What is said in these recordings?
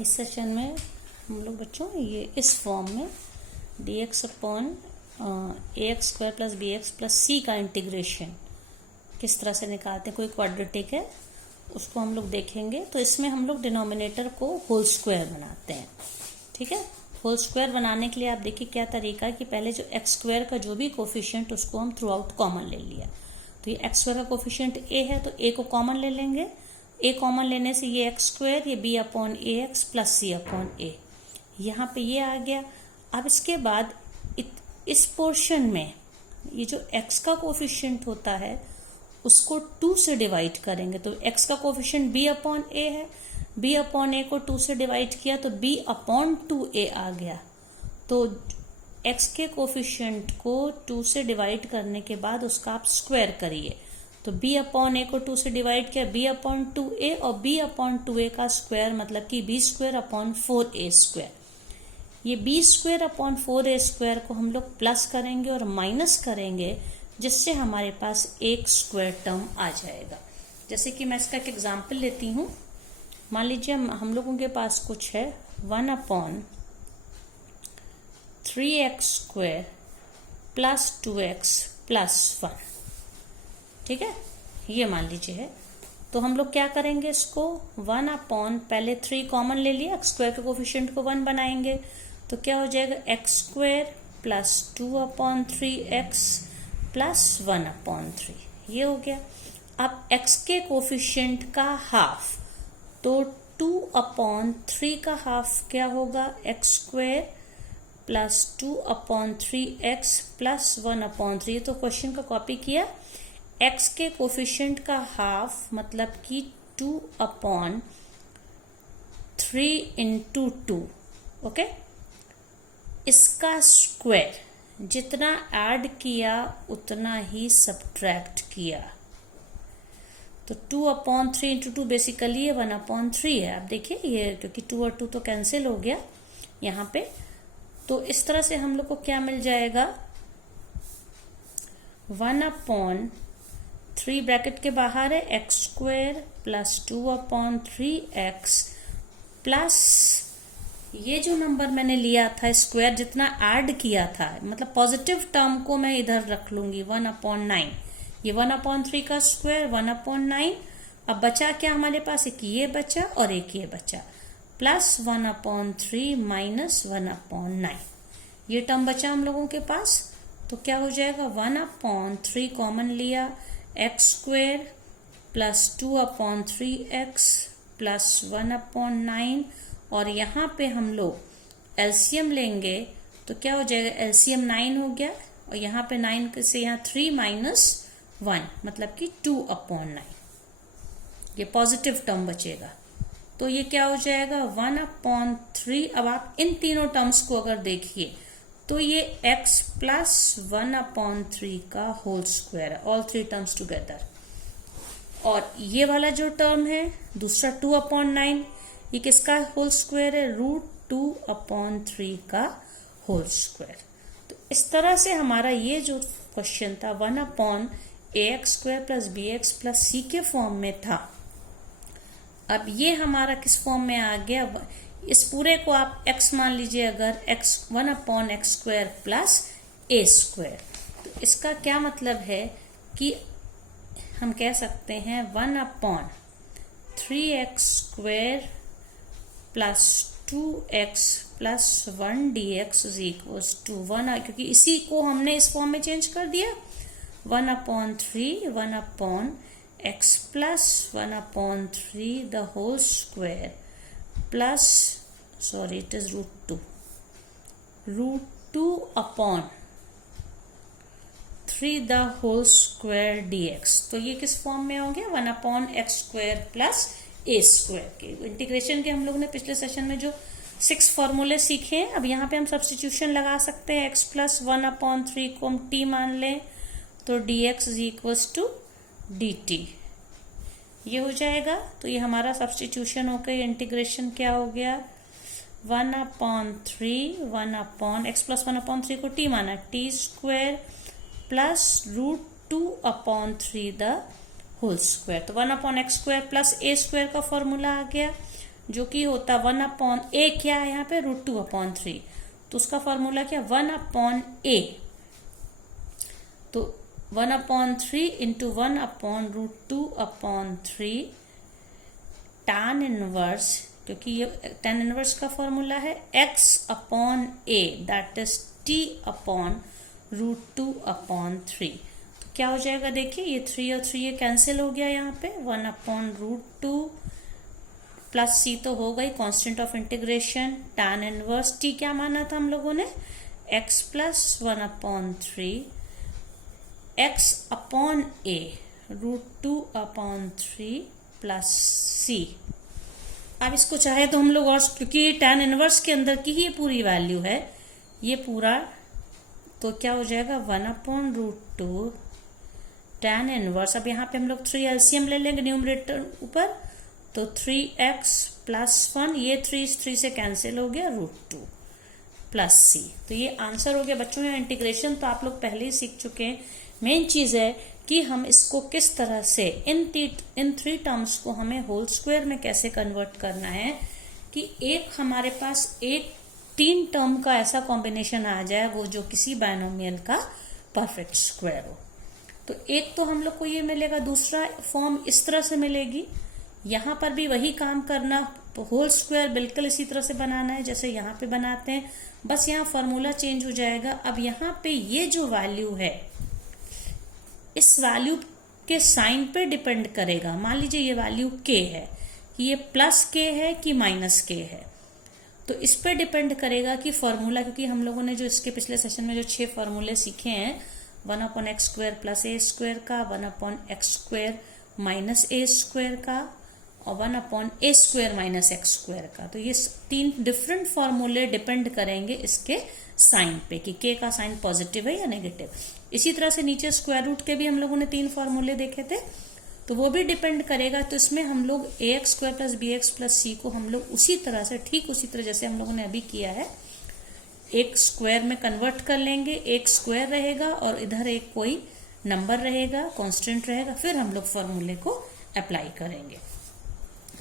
इस सेशन में हम लोग बच्चों ये इस फॉर्म में dx upon ax square plus bx plus c का इंटीग्रेशन किस तरह से निकालते हैं। कोई क्वाड्रेटिक है उसको हम लोग देखेंगे। तो इसमें हम लोग डिनोमिनेटर को होल स्क्वायर बनाते हैं। ठीक है, होल स्क्वायर बनाने के लिए आप देखिए क्या तरीका है कि पहले जो एक्स स्क्वायर का जो भी कोफिशिएंट उसको हम थ्रू आउट कॉमन ले लिया। तो ये एक्स स्क्वायर का कोफिशिएंट ए है तो ए को कॉमन ले लेंगे। ए कॉमन लेने से ये एक्स स्क्वायर, ये B upon A x plus C upon ए, यहाँ पे ये आ गया। अब इसके बाद इस पोर्शन में ये जो एक्स का कोफिशिएंट होता है उसको 2 से डिवाइड करेंगे। तो एक्स का कोफिशिएंट बी अपॉन ए है, बी अपॉन ए को 2 से डिवाइड किया तो बी अपॉन 2a आ गया। तो एक्स के कोफिशिएंट को 2 से डिवाइड करने के बाद उसका आप स्क्वायर करिए। तो b अपॉन ए को 2 से डिवाइड किया, b अपॉन 2a, और b अपॉन 2a का स्क्वायर मतलब कि b square upon 4a square. ये b square upon 4a square को हम लोग प्लस करेंगे और माइनस करेंगे, जिससे हमारे पास एक स्क्वायर टर्म आ जाएगा। जैसे कि मैं इसका एक एग्जाम्पल लेती हूँ। मान लीजिए हम लोगों के पास कुछ है 1 upon 3x square plus 2x plus 1। ठीक है, ये मान लीजिए है। तो हम लोग क्या करेंगे, इसको 1 अपॉन पहले 3 कॉमन ले लिया, एक्स स्क्वायर के कोफिशिएंट को 1 बनाएंगे तो क्या हो जाएगा x square plus 2 upon 3x plus 1 upon 3, ये हो गया। अब x के कोफिशिएंट का हाफ, तो 2 अपॉन 3 का हाफ क्या होगा, x square plus 2 upon 3x plus 1 upon 3। तो क्वेश्चन का कॉपी किया, x के कोफिशिएंट का हाफ मतलब कि 2 अपॉन 3 इंटू 2। ओके, इसका स्क्वायर जितना ऐड किया उतना ही सब्ट्रैक्ट किया। तो 2 अपॉन 3 इंटू 2 बेसिकली ये 1 अपॉन 3 है। आप देखिए ये, क्योंकि 2 और 2 तो कैंसिल हो गया यहाँ पे। तो इस तरह से हम लोग को क्या मिल जाएगा, 1 अपॉन 3 ब्रैकेट के बाहर है x square plus 2 upon 3x plus ये जो नंबर मैंने लिया था स्क्वायर जितना ऐड किया था, मतलब पॉजिटिव टर्म को मैं इधर रख लूंगी 1 अपॉन 9। ये 1 अपॉन 3 का स्क्वायर 1 अपॉन 9। अब बचा क्या हमारे पास, एक ये बचा और एक ये बचा, प्लस 1 अपॉन 3 माइनस 1 अपॉन 9, ये टर्म बचा हम लोगों के पास। तो क्या हो जाएगा, 1 अपॉन 3 कॉमन लिया, x square plus 2 upon 3x plus 1 upon 9, और यहाँ पे हम लोग एलसीएम लेंगे तो क्या हो जाएगा, एलसीएम 9 हो गया, और यहाँ पे 9 से यहाँ 3 माइनस 1 मतलब कि 2 अपॉन 9, ये पॉजिटिव टर्म बचेगा। तो ये क्या हो जाएगा, 1 अपॉन 3। अब आप इन तीनों टर्म्स को अगर देखिए तो ये x प्लस 1 अपॉन 3 का होल स्क्वायर है, ऑल 3 टर्म्स टुगेदर। और ये वाला जो टर्म है दूसरा 2 अपॉन 9, ये किसका होल स्क्वायर है, √2 अपॉन 3 का होल स्क्वायर। तो इस तरह से हमारा ये जो क्वेश्चन था 1 upon ax square plus bx plus c के फॉर्म में था। अब ये हमारा किस फॉर्म में आ गया, इस पूरे को आप x मान लीजिए, अगर x 1 upon X square plus a square. तो इसका क्या मतलब है कि हम कह सकते हैं 1 upon 3x square plus 2x plus 1 dx is equals to 1, क्योंकि इसी को हमने इस फॉर्म में चेंज कर दिया, 1 upon 3 1 upon x plus 1 upon 3 the whole square plus, sorry it is √2 upon 3 the whole square dx। तो ये किस फॉर्म में हो गया, 1 upon X square plus A square के इंटीग्रेशन के हम लोग ने पिछले सेशन में जो 6 फॉर्मूले सीखे हैं। अब यहाँ पे हम सब्स्टिट्यूशन लगा सकते हैं, x प्लस 1 अपॉन 3 को हम t मान लें तो dx is equals to dt, ये हो जाएगा। तो ये हमारा सब्स्टिट्यूशन हो गया, इंटीग्रेशन क्या हो गया, 1 upon 3 1 upon x plus 1 upon 3 को t माना, t square plus √2 upon 3 the whole square. तो 1 upon X square plus A square का फॉर्मूला आ गया, जो कि होता 1/a, क्या है यहाँ पे √2/3, तो उसका फॉर्मूला क्या 1/a, तो 1/3 इंटू 1/√2/3 tan इनवर्स, क्योंकि ये tan इनवर्स का फॉर्मूला है x/a, दैट इज t/√2/3। तो क्या हो जाएगा देखिए, ये 3 और 3 ये कैंसिल हो गया, यहाँ पे 1/√2 प्लस c तो हो गई constant of integration, tan inverse t क्या माना था हम लोगों ने x plus 1/3 x/a √2/3 plus c। अब इसको चाहे तो हम लोग, और क्योंकि tan इनवर्स के अंदर की ही ये पूरी वैल्यू है, ये पूरा, तो क्या हो जाएगा 1/√2 tan इनवर्स। अब यहाँ पे हम लोग 3 एलसीएम ले लेंगे न्यूमरेटर ऊपर, तो 3x प्लस 1, ये 3 से कैंसिल हो गया, √2 प्लस c। तो ये आंसर हो गया बच्चों। यहाँ इंटीग्रेशन तो आप लोग पहले ही सीख चुके हैं। मेन चीज है कि हम इसको किस तरह से इन 3 टर्म्स को हमें होल स्क्वायर में कैसे कन्वर्ट करना है कि एक हमारे पास एक 3 टर्म का ऐसा कॉम्बिनेशन आ जाए वो जो किसी बायनोमियल का परफेक्ट स्क्वायर हो। तो एक तो हम लोग को ये मिलेगा, दूसरा फॉर्म इस तरह से मिलेगी। यहां पर भी वही काम करना, होल स्क्वायर बिल्कुल इसी तरह से बनाना है जैसे यहां पे बनाते हैं, बस यहाँ फॉर्मूला चेंज हो जाएगा। अब यहाँ पे ये जो वैल्यू है, इस वैल्यू के साइन पे डिपेंड करेगा। मान लीजिए ये वैल्यू k है, कि ये प्लस k है कि माइनस k है, तो इस पे डिपेंड करेगा कि फॉर्मूला, क्योंकि हम लोगों ने जो इसके पिछले सेशन में जो 6 फॉर्मूले सीखे हैं, 1/x² प्लस a² का, 1/x² माइनस a² का, और 1/a² माइनस x² का, तो ये 3 डिफरेंट फॉर्मूले डिपेंड करेंगे इसके साइन पे कि k का साइन पॉजिटिव है या नेगेटिव। इसी तरह से नीचे स्क्वायर रूट के भी हम लोगों ने 3 फॉर्मूले देखे थे, तो वो भी डिपेंड करेगा। तो इसमें हम लोग ax² plus bx plus c को हम लोग उसी तरह से, ठीक उसी तरह जैसे हम लोगों ने अभी किया है, एक स्क्वायर में कन्वर्ट कर लेंगे। एक स्क्वायर रहेगा और इधर एक कोई नंबर रहेगा, कांस्टेंट रहेगा, फिर हम लोग फॉर्मूले को अप्लाई करेंगे।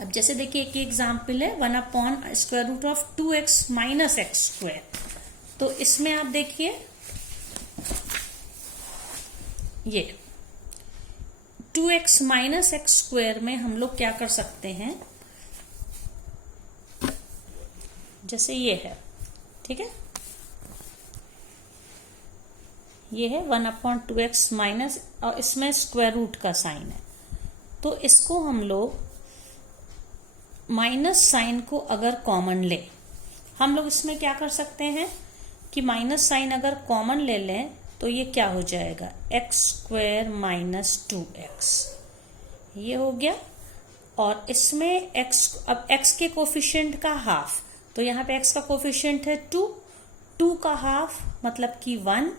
अब जैसे देखिए एक एग्जाम्पल है 1/√2x माइनस x²। तो इसमें आप देखिए ये 2x माइनस x² में हम लोग क्या कर सकते हैं, जैसे ये है, ठीक है, ये है 1/2x माइनस, और इसमें स्क्वायर रूट का साइन है, तो इसको हम लोग माइनस साइन को अगर कॉमन ले, हम लोग इसमें क्या कर सकते हैं कि माइनस साइन अगर कॉमन ले लें तो ये क्या हो जाएगा x² माइनस 2x, ये हो गया। और इसमें x, अब x के कोफिशिएंट का हाफ, तो यहाँ पे x का कोफिशिएंट है 2 का हाफ मतलब कि 1,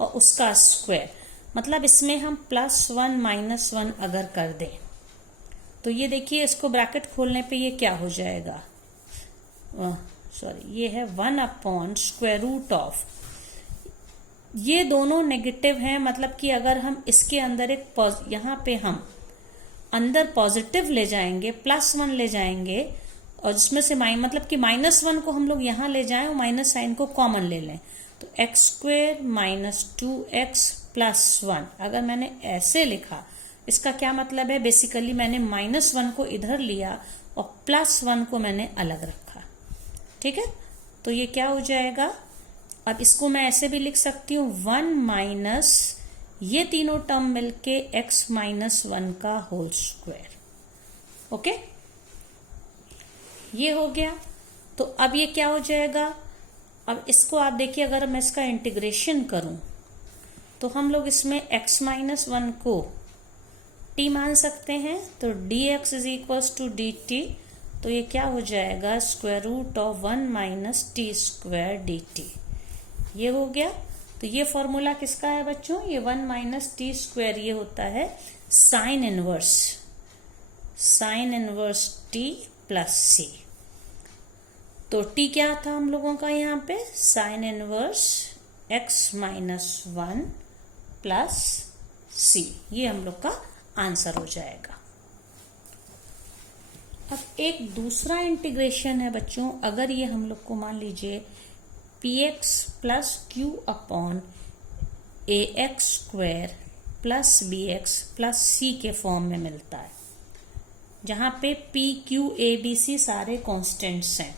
और उसका स्क्वायर, मतलब इसमें हम +1 -1 अगर कर दें तो ये देखिए, इसको ब्रैकेट खोलने पे ये क्या हो जाएगा, सॉरी ये है 1/√, ये दोनों नेगेटिव हैं, मतलब कि अगर हम इसके अंदर एक यहाँ पे हम अंदर पॉजिटिव ले जाएंगे, +1 ले जाएंगे, और जिसमें से मतलब कि -1 को हम लोग यहाँ ले जाएं और माइनस साइन को कॉमन ले लें, तो x² माइनस 2x प्लस 1 अगर मैंने ऐसे लिखा, इसका क्या मतलब है, बेसिकली मैंने -1 को इधर लिया और +1 को मैंने अलग रखा, ठीक है। तो ये क्या हो जाएगा, अब इसको मैं ऐसे भी लिख सकती हूँ 1 माइनस ये तीनों टर्म मिलके x माइनस 1 का होल स्क्वायर, ओके, ये हो गया। तो अब ये क्या हो जाएगा, अब इसको आप देखिए, अगर मैं इसका इंटीग्रेशन करूं तो हम लोग इसमें x माइनस 1 को t मान सकते हैं, तो dx is equals to dt, तो ये क्या हो जाएगा √1 माइनस t² dt, ये हो गया। तो ये फॉर्मूला किसका है बच्चों, ये 1 माइनस t², ये होता है sine inverse t plus c। तो t क्या था हम लोगों का यहाँ पे, sine inverse x minus 1 plus c, ये हम लोग का आंसर हो जाएगा। अब एक दूसरा इंटीग्रेशन है बच्चों, अगर ये हम लोग को मान लीजिए px plus Q upon A X square plus B X plus C के फॉर्म में मिलता है, जहां पे P Q A B C सारे कॉन्स्टेंट्स हैं।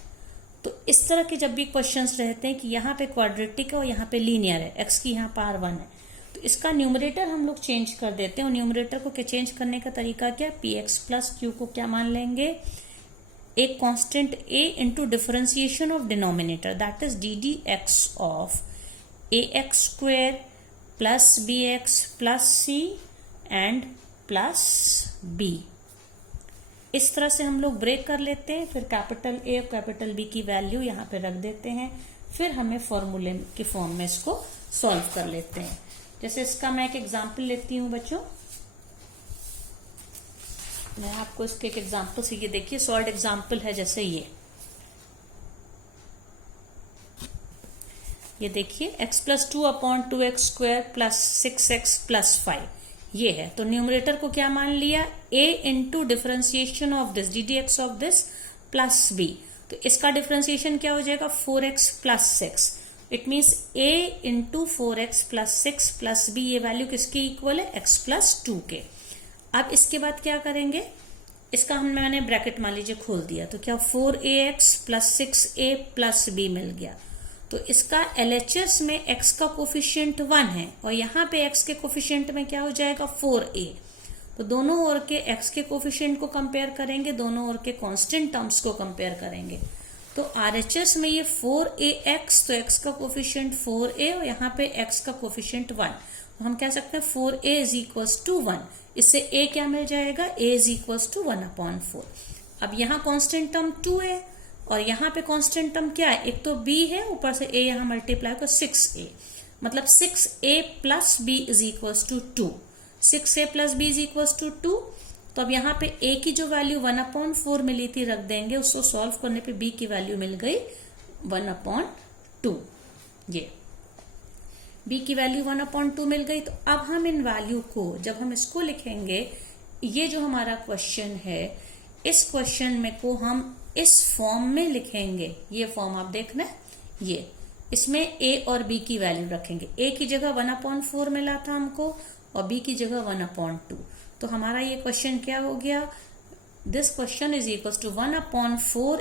तो इस तरह के जब भी क्वेश्चंस रहते हैं कि यहाँ पे क्वाड्रेटिक है और यहाँ पे लीनियर है, एक्स की यहाँ पावर 1 है, तो इसका न्यूमरेटर हम लोग चेंज कर देते हैं। और न्यूमरेटर को चेंज करने का तरीका क्या, पी एक्स प्लस क्यू को क्या मान लेंगे, एक constant a into differentiation of denominator, that is D D X of A X square plus B X plus C and plus B. इस तरह से हम लोग ब्रेक कर लेते हैं, फिर कैपिटल ए और कैपिटल बी की वैल्यू यहाँ पे रख देते हैं, फिर हमें फॉर्मूले के फॉर्म में इसको सॉल्व कर लेते हैं। जैसे इसका मैं एक एग्जांपल लेती हूँ बच्चों, मैं आपको इसके एक एग्जांपल से, ये देखिए सॉल्व एग्जांपल है, जैसे ये देखिए x plus 2 upon 2x square plus 6x plus 5 ये है। तो न्यूमरेटर को क्या मान लिया, a into differentiation of this D D X of this plus b। तो इसका डिफरेंशिएशन क्या हो जाएगा, 4x plus 6। It means a into 4x plus 6 plus b, ये वैल्यू किसके इक्वल है, x प्लस 2 के। अब इसके बाद क्या करेंगे, इसका मैंने ब्रैकेट मान लीजिए खोल दिया, तो क्या 4ax plus 6a plus b मिल गया। तो इसका LHS में x का कोफिशिएंट 1 है और यहाँ पे x के कोफिशिएंट में क्या हो जाएगा 4a। तो दोनों ओर के x के कोफिशिएंट को कंपेयर करेंगे, दोनों ओर के कांस्टेंट टर्म्स को कंपेयर करेंगे। तो RHS में ये 4ax, तो x का कोफिशिएंट 4a और यहाँ पे x का कोफिशिएंट 1, तो हम कह सकते हैं 4a इज इक्वल्स टू 1। इससे a क्या मिल जाएगा, a इज इक्वल्स टू 1/4। अब यहाँ कांस्टेंट टर्म 2 है और यहाँ पे कांस्टेंट टर्म क्या है, एक तो b है, ऊपर से a यहाँ मल्टीप्लाई कर 6a, मतलब 6a plus b is equals to 2। 6a plus b is equals to 2। तो अब यहाँ पे a की जो वैल्यू 1/4 मिली थी रख देंगे, उसको सॉल्व करने पे b की वैल्यू मिल गई 1/2। ये b की वैल्यू 1/2 मिल गई। तो अब हम इन वैल्यू को जब हम इसको लिखेंगे, ये जो हमारा क्वेश्चन है, इस क्वेश्चन में को हम इस फॉर्म में लिखेंगे। ये फॉर्म आप देखना, ये इसमें a और b की वैल्यू रखेंगे। a की जगह 1/4 मिला था हमको और b की जगह 1/2। तो हमारा ये क्वेश्चन क्या हो गया, this question is equals to 1/4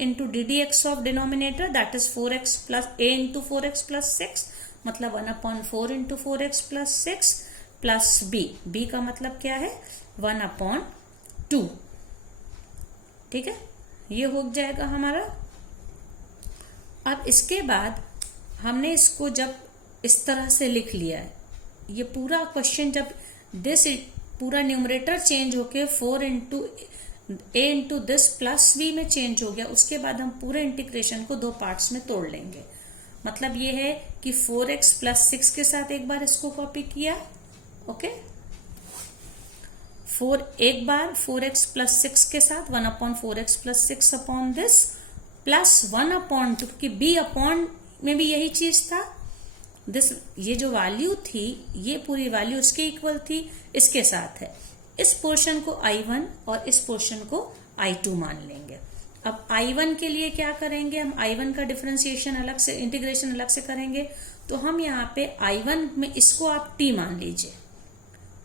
into D D X of denominator, that is 4x plus a into 4x plus 6, मतलब 1/4 into 4x plus 6 plus b का मतलब क्या है 1/2। ठीक है, ये हो जाएगा हमारा। अब इसके बाद हमने इसको जब इस तरह से लिख लिया है, ये पूरा क्वेश्चन जब दिस पूरा न्यूमरेटर चेंज होके 4 into a into this plus b में चेंज हो गया, उसके बाद हम पूरे इंटीग्रेशन को 2 पार्ट्स में तोड़ लेंगे। मतलब ये है कि 4x प्लस 6 के साथ एक बार इसको कॉपी किया, ओके, एक बार 4x प्लस 6 के साथ 1/4x plus 6 upon this plus 1/2, क्योंकि b अपॉन में भी यही चीज था, दिस ये जो वैल्यू थी, ये पूरी वैल्यू इसके इक्वल थी, इसके साथ है। इस पोर्शन को I1 और इस पोर्शन को I2 मान लेंगे। अब I1 के लिए क्या करेंगे, हम I1 का डिफरेंशिएशन अलग से, इंटीग्रेशन अलग से करेंगे। तो हम यहाँ पे I1 में इसको आप t मान लीजिए,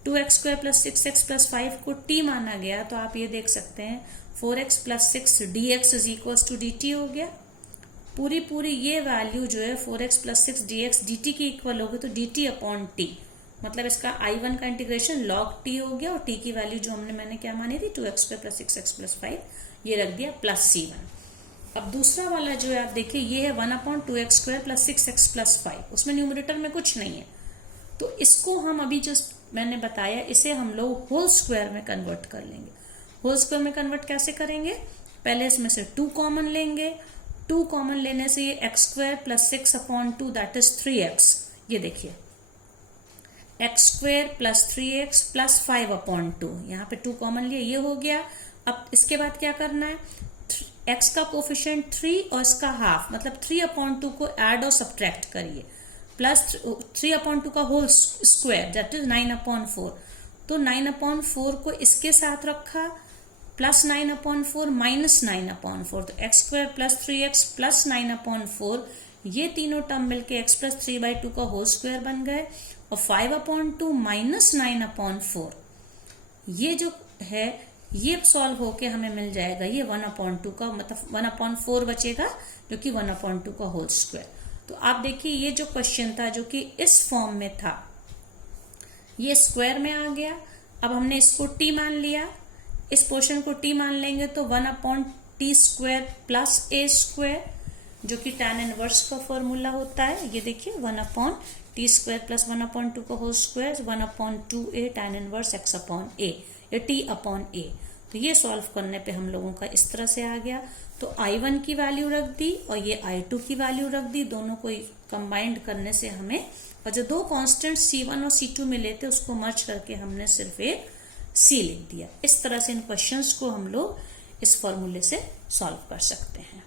2x square plus 6x plus 5 को t माना गया, तो आप ये देख सकते हैं 4x plus 6 dx is equals to dt हो गया। पूरी ये वैल्यू जो है 4x प्लस 6 dx dt की इक्वल होगी, तो dt अपॉन t, मतलब इसका I1 का इंटीग्रेशन log t हो गया और t की वैल्यू जो मैंने क्या मानी थी 2x square plus 6x plus 5, ये रख दिया प्लस c1। अब दूसरा वाला जो है आप देखिए, ये है 1/2x square plus 6x plus 5, उसमें न्यूमरेटर में कुछ नहीं है, तो इसको हम अभी जो मैंने बताया, इसे हम लोग होल स्क्वायर में कन्वर्ट कर लेंगे। होल स्क्वायर में कन्वर्ट कैसे करेंगे, पहले इसमें से 2 कॉमन लेंगे, 2 कॉमन लेने से ये x square plus 6/2 that is 3x, ये देखिए x square plus 3x plus 5/2, यहाँ पे 2 कॉमन लिए, ये हो गया। अब इसके बाद क्या करना है, x का कोफिशिएंट 3 और इसका हाफ, मतलब 3/2 को ऐड और सब्ट्रैक्ट करिए, प्लस 3/2 का होल स्क्वायर दैट इज 9/4, तो 9/4 को इसके साथ रखा, प्लस 9/4 माइनस 9/4, तो x² प्लस 3x प्लस 9/4, ये तीनों टर्म मिलके x प्लस 3/2 का होल स्क्वायर बन गए। और 5/2 माइनस 9/4 ये जो है ये सॉल्व होके हमें मिल जाएगा ये 1/2 का, मतलब 1/4 बचेगा जो कि 1/2 का होल स्क्वायर। तो आप देखिए ये जो क्वेश्चन था जो कि इस फॉर्म में था ये स्क्वायर में आ गया। अब हमने इसको t मान लिया, इस पोर्शन को t मान लेंगे तो 1/t² प्लस a² जो कि tan इनवर्स का फॉर्मूला होता है। ये देखिए 1/t² प्लस 1/2 का whole square 1/2a tan inverse x/a, ये t/a। तो ये सॉल्व करने पे हम लोगों का इस तरह से आ गया। तो I1 की वैल्यू रख दी और ये I2 की वैल्यू रख दी, दोनों को कंबाइंड करने से हमें, और जो दो कांस्टेंट C1 और C2 मिले थे उसको मर्ज करके हमने सिर्फ एक C लिख दिया। इस तरह से इन क्वेश्चंस को हम लोग इस फॉर्मूले से सॉल्व कर सकते हैं।